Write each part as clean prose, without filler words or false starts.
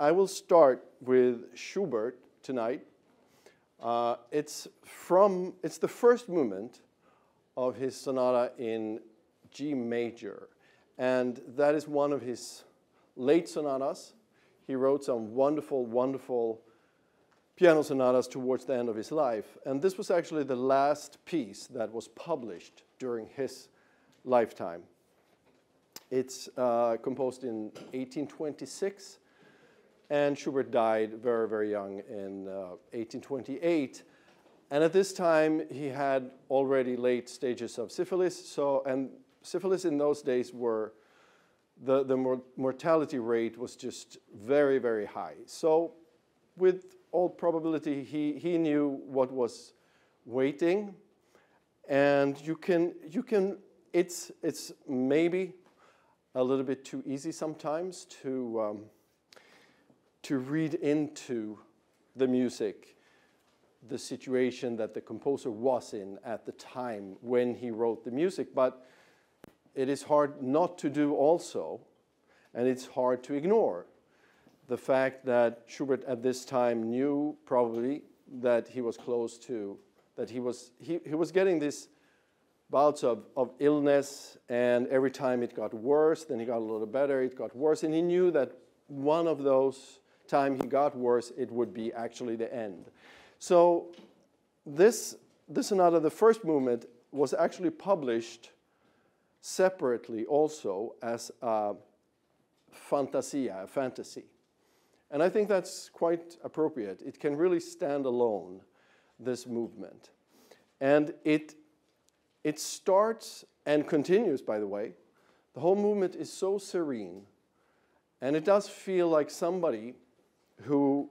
I will start with Schubert tonight. It's the first movement of his sonata in G major, and that is one of his late sonatas. He wrote some wonderful, wonderful piano sonatas towards the end of his life, and this was actually the last piece that was published during his lifetime. It's composed in 1826, and Schubert died very, very young in 1828. And at this time, he had already late stages of syphilis. And syphilis in those days were, the mortality rate was just very, very high. So with all probability, he knew what was waiting. And it's maybe a little bit too easy sometimes to read into the music the situation that the composer was in at the time when he wrote the music. But it is hard not to do also, and it's hard to ignore the fact that Schubert at this time knew probably that he was close to, that he was getting these bouts of illness, and every time it got worse, then he got a little better, it got worse, and he knew that one of those times he got worse, it would be actually the end. So this sonata, the first movement, was actually published separately also as a fantasia, a fantasy. And I think that's quite appropriate. It can really stand alone, this movement. And it starts and continues, by the way. The whole movement is so serene. And it does feel like somebody who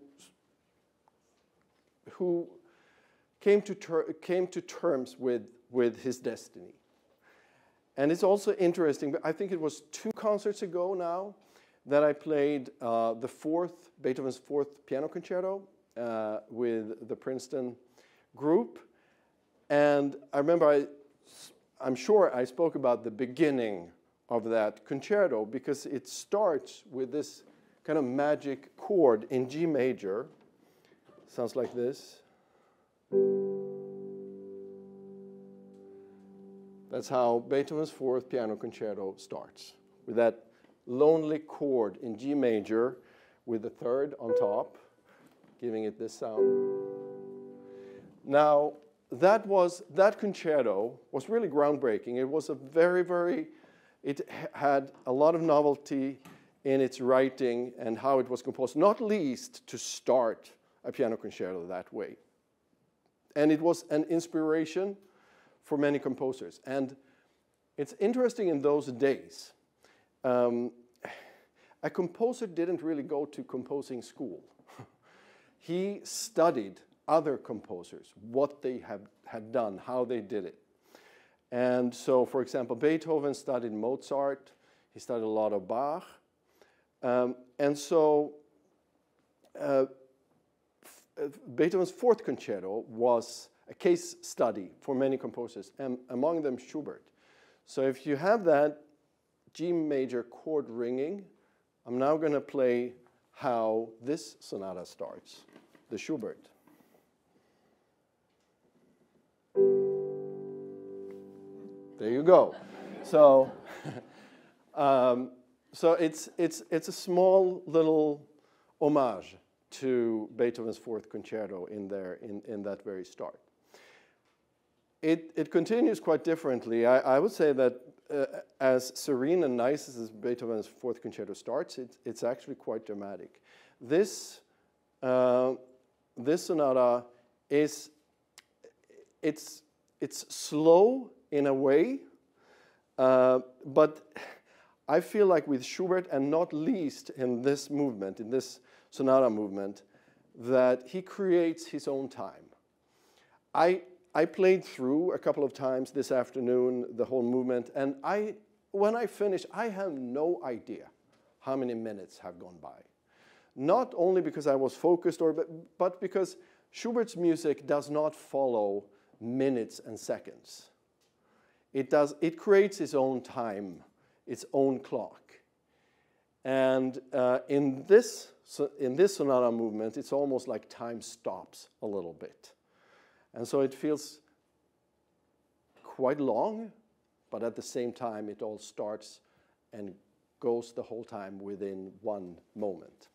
came to terms with his destiny. And it's also interesting, I think it was 2 concerts ago now that I played Beethoven's fourth piano concerto with the Princeton group. And I remember I'm sure I spoke about the beginning of that concerto because it starts with this kind of magic chord in G major. Sounds like this. That's how Beethoven's fourth piano concerto starts, with that lonely chord in G major with the third on top, giving it this sound. Now, that concerto was really groundbreaking. It was it had a lot of novelty in its writing and how it was composed, not least to start a piano concerto that way. And it was an inspiration for many composers. And it's interesting in those days, a composer didn't really go to composing school. He studied other composers, what they had done, how they did it. And so, for example, Beethoven studied Mozart. He studied a lot of Bach. And so Beethoven's fourth concerto was a case study for many composers, and among them Schubert. So if you have that G major chord ringing, I'm now going to play how this sonata starts, the Schubert. There you go. So, so it's a small little homage to Beethoven's fourth concerto in that very start. It continues quite differently. I would say that as serene and nice as Beethoven's fourth concerto starts, it's actually quite dramatic. This sonata it's slow in a way, but I feel like with Schubert, and not least in this movement, in this sonata movement, that he creates his own time. I played through a couple of times this afternoon the whole movement, and when I finish, I have no idea how many minutes have gone by. Not only because I was focused, but because Schubert's music does not follow minutes and seconds. It creates its own time, its own clock. And in this So in this sonata movement, it's almost like time stops a little bit. And so it feels quite long, but at the same time, it all starts and goes the whole time within one moment.